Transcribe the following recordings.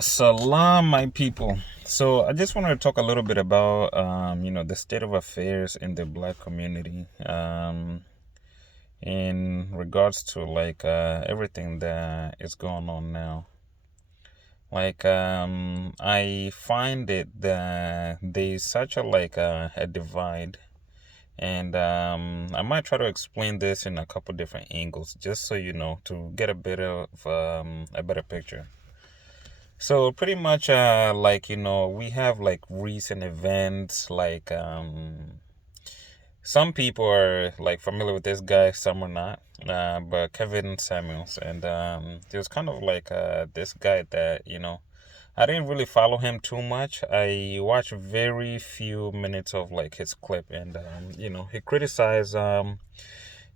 Salam, my people. So I just wanted to talk a little bit about, the state of affairs in the black community, in regards to everything that is going on now. I find it that there's such a divide, and I might try to explain this in a couple different angles, just so you know, to get a better picture. So pretty much, we have like recent events. Some people are like familiar with this guy, some are not. But Kevin Samuels, and there's kind of this guy that I didn't really follow him too much. I watched very few minutes of like his clip, and he criticized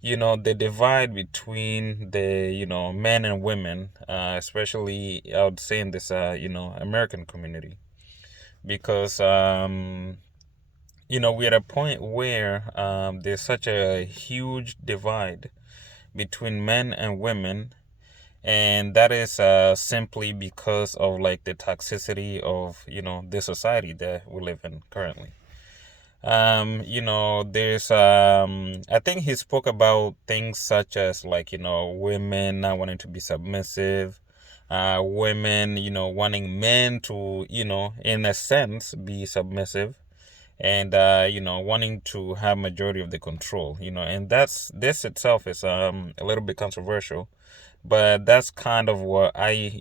the divide between the men and women, especially I would say in this American community, because we're at a point where there's such a huge divide between men and women, and that is simply because of like the toxicity of the society that we live in currently. There's I think he spoke about things such as women not wanting to be submissive, women, wanting men to, in a sense, be submissive, and wanting to have majority of the control, and this itself is a little bit controversial, but that's kind of what I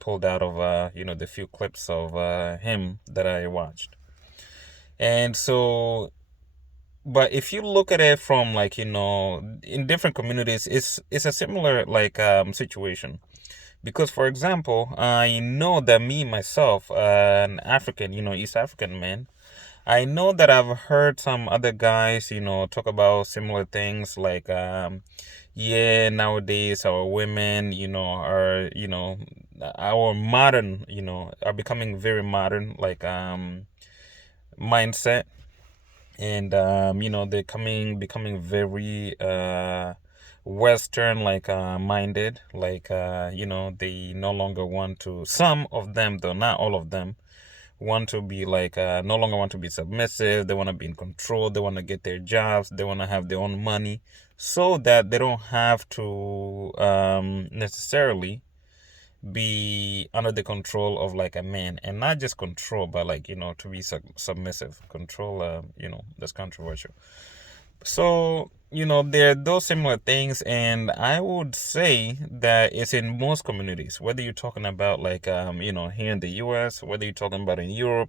pulled out of the few clips of him that I watched. And so, but if you look at it from in different communities, it's a similar situation. Because for example, I know that me myself, an African, East African man, I know that I've heard some other guys, talk about similar things yeah, nowadays our women, are, our modern, are becoming very modern, mindset, and they're becoming very western minded, they no longer want to, some of them though, not all of them, want to be no longer want to be submissive. They want to be in control. They want to get their jobs. They want to have their own money, so that they don't have to necessarily be under the control of like a man, and not just control, but to be submissive. Control, that's controversial. So, there are those similar things, and I would say that it's in most communities, whether you're talking about here in the US, whether you're talking about in Europe,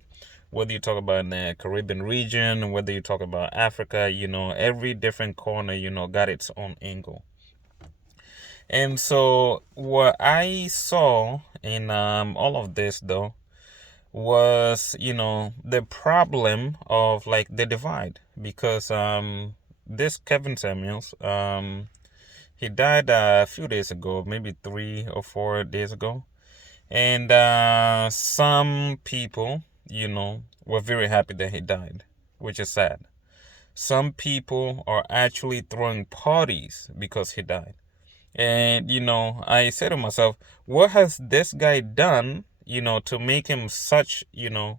whether you talk about in the Caribbean region, whether you talk about Africa, every different corner, got its own angle. And so what I saw in all of this though was, the problem of like the divide, because this Kevin Samuels, he died a few days ago, maybe 3 or 4 days ago. And some people, were very happy that he died, which is sad. Some people are actually throwing parties because he died. And, I said to myself, what has this guy done, to make him such, a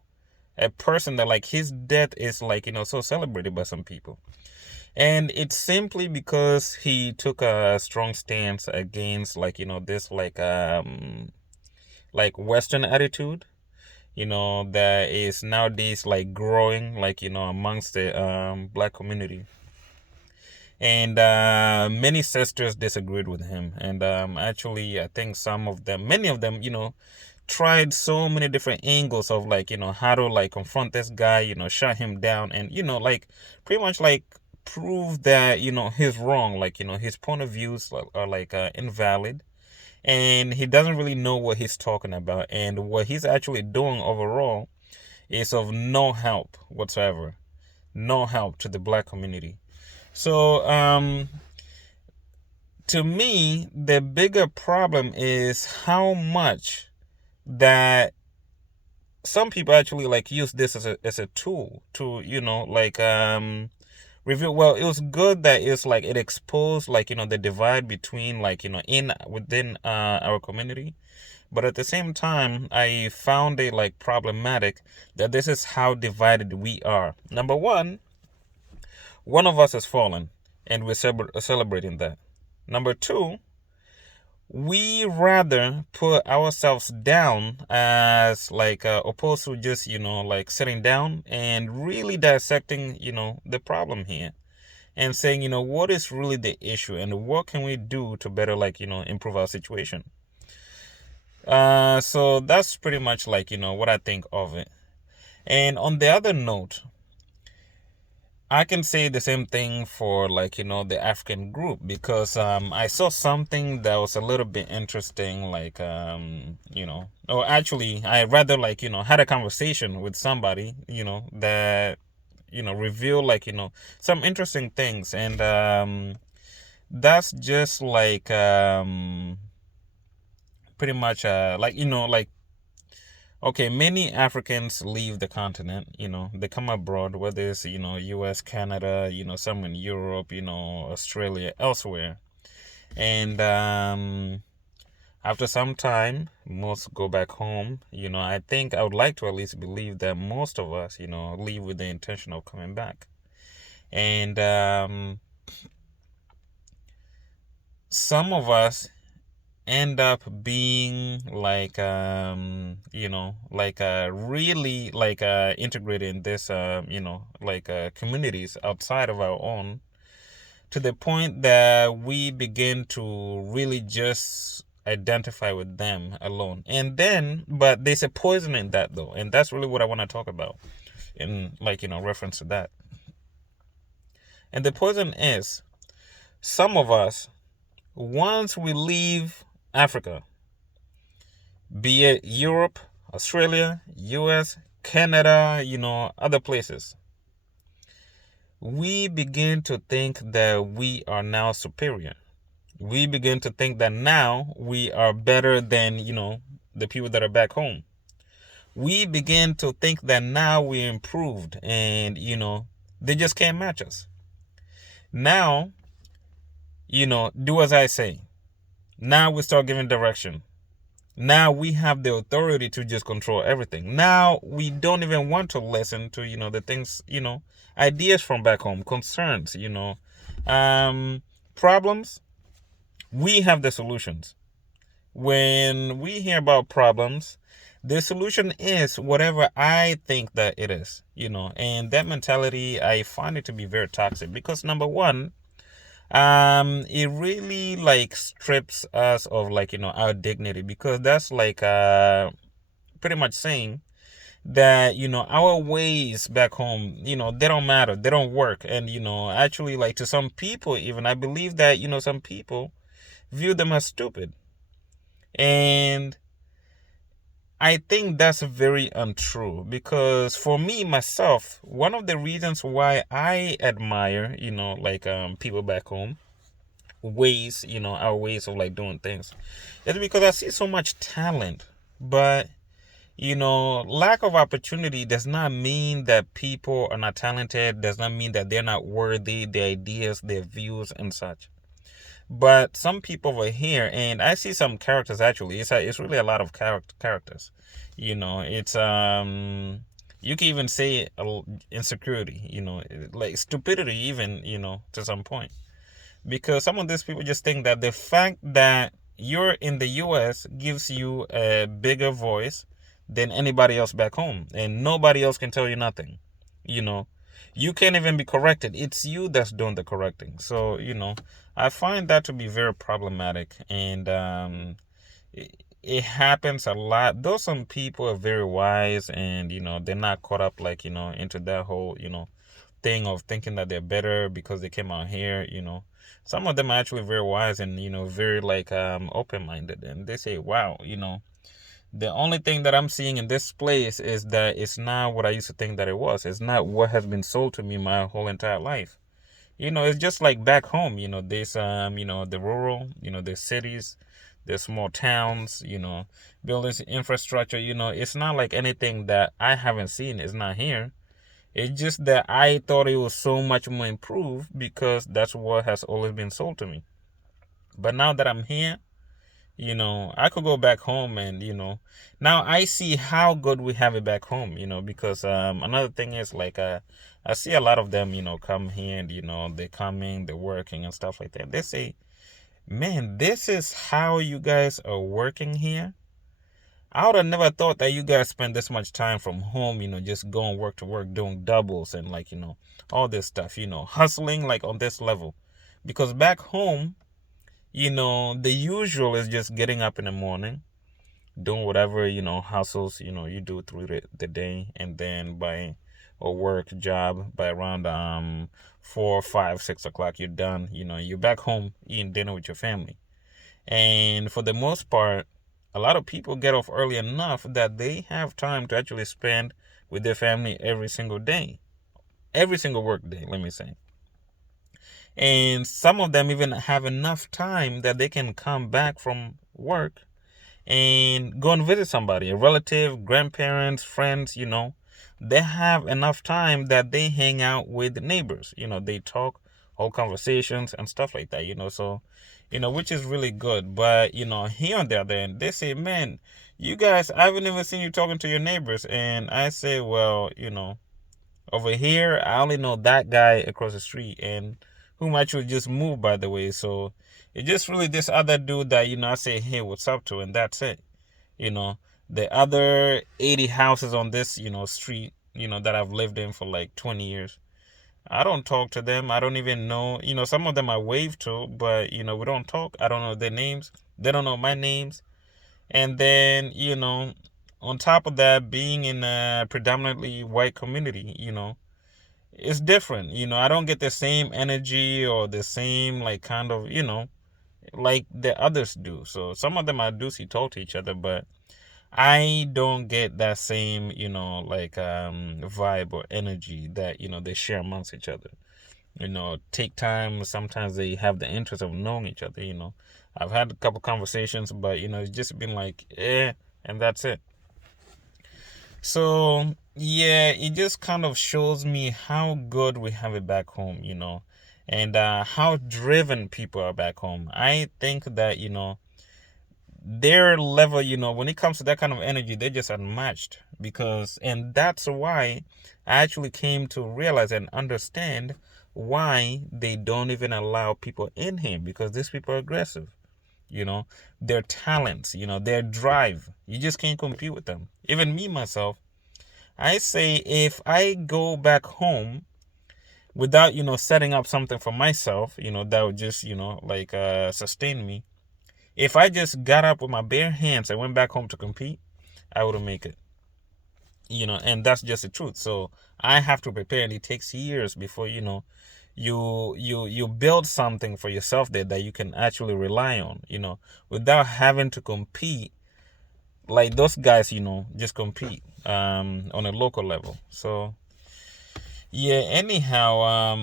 person that like his death is so celebrated by some people? And it's simply because he took a strong stance against this Western attitude, that is nowadays growing amongst the black community. And many sisters disagreed with him, and actually I think many of them, tried so many different angles of how to confront this guy, shut him down, and pretty much prove that he's wrong, his point of views are invalid, and he doesn't really know what he's talking about, and what he's actually doing overall is of no help whatsoever, no help to the black community. So to me, the bigger problem is how much that some people actually use this as a tool to reveal. Well, it was good that it's it exposed the divide between in within our community, But at the same time, I found it like problematic that this is how divided we are. Number one of us has fallen, and we're celebrating that. Number two, we rather put ourselves down as like opposed to just like sitting down and really dissecting the problem here and saying what is really the issue and what can we do to better like improve our situation. So that's pretty much like what I think of it. And on the other note, I can say the same thing for like the African group, because I saw something that was a little bit interesting, like or actually I rather like had a conversation with somebody that revealed like some interesting things. And that's just like pretty much like like, okay, many Africans leave the continent, they come abroad, whether it's, US, Canada, some in Europe, Australia, elsewhere. And after some time, most go back home. I think I would like to at least believe that most of us, leave with the intention of coming back. And some of us end up being like like really like integrated in this like communities outside of our own, to the point that we begin to really just identify with them alone. And then but there's a poison in that though, and that's really what I want to talk about in like reference to that. And the poison is, some of us, once we leave Africa, be it Europe, Australia, US, Canada, other places, we begin to think that we are now superior. We begin to think that now we are better than, the people that are back home. We begin to think that now we're improved and, they just can't match us. Now, do as I say. Now we start giving direction. Now we have the authority to just control everything. Now we don't even want to listen to, the things, ideas from back home, concerns, problems. We have the solutions. When we hear about problems, the solution is whatever I think that it is, and that mentality, I find it to be very toxic, because number one, it really like strips us of like our dignity, because that's like pretty much saying that our ways back home, they don't matter, they don't work. And actually, like, to some people, even I believe that some people view them as stupid. And I think that's very untrue, because for me myself, one of the reasons why I admire like people back home ways, our ways of like doing things, is because I see so much talent. But lack of opportunity does not mean that people are not talented, does not mean that they're not worthy, their ideas, their views and such. But some people over here, and I see some characters, actually it's really a lot of characters. It's you can even say insecurity, like stupidity even, to some point. Because some of these people just think that the fact that you're in the US gives you a bigger voice than anybody else back home, and nobody else can tell you nothing. You know, you can't even be corrected. It's you that's doing the correcting. So, I find that to be very problematic, and it happens a lot. Though some people are very wise, and they're not caught up like into that whole thing of thinking that they're better because they came out here. Some of them are actually very wise and very like open-minded, and they say, wow, the only thing that I'm seeing in this place is that it's not what I used to think that it was. It's not what has been sold to me my whole entire life. It's just like back home. There's the rural, the cities, the small towns, buildings, infrastructure. It's not like anything that I haven't seen is not here. It's just that I thought it was so much more improved because that's what has always been sold to me. But now that I'm here, I could go back home and, now I see how good we have it back home, because another thing is like I see a lot of them, come here and, they're coming, they're working and stuff like that. They say, man, this is how you guys are working here. I would have never thought that you guys spend this much time from home, just going work to work, doing doubles and like, all this stuff, hustling like on this level. Because back home, the usual is just getting up in the morning, doing whatever, hustles, you do through the day, and then by a work job by around 4, 5, 6 o'clock, you're done. You're back home eating dinner with your family. And for the most part, a lot of people get off early enough that they have time to actually spend with their family every single day, every single work day, let me say. And some of them even have enough time that they can come back from work and go and visit somebody, a relative, grandparents, friends. They have enough time that they hang out with neighbors. They talk, hold conversations and stuff like that, so, which is really good. But, here on the other end, they say, man, you guys, I haven't even seen you talking to your neighbors. And I say, well, over here, I only know that guy across the street, and whom actually just moved, by the way. So it's just really this other dude that, I say, hey, what's up to, and that's it. You know, the other 80 houses on this, street, that I've lived in for like 20 years. I don't talk to them. I don't even know, some of them I wave to, but, we don't talk. I don't know their names. They don't know my names. And then, on top of that, being in a predominantly white community, it's different. I don't get the same energy or the same like kind of, like the others do. So some of them I do see talk to each other, but I don't get that same, like vibe or energy that, they share amongst each other. Take time. Sometimes they have the interest of knowing each other, I've had a couple conversations, but it's just been like, and that's it. So yeah, it just kind of shows me how good we have it back home, and how driven people are back home. I think that, their level, when it comes to that kind of energy, they're just unmatched. And that's why I actually came to realize and understand why they don't even allow people in here, because these people are aggressive. Their talents, their drive, you just can't compete with them. Even me, myself, I say if I go back home without, setting up something for myself, that would just, like sustain me. If I just got up with my bare hands and went back home to compete, I wouldn't make it. And that's just the truth. So I have to prepare, and it takes years before, you build something for yourself there that you can actually rely on, without having to compete like those guys, just compete on a local level. So yeah, anyhow,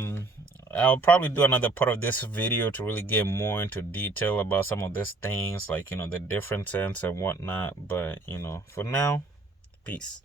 I'll probably do another part of this video to really get more into detail about some of these things, like, the differences and whatnot. But, for now, peace.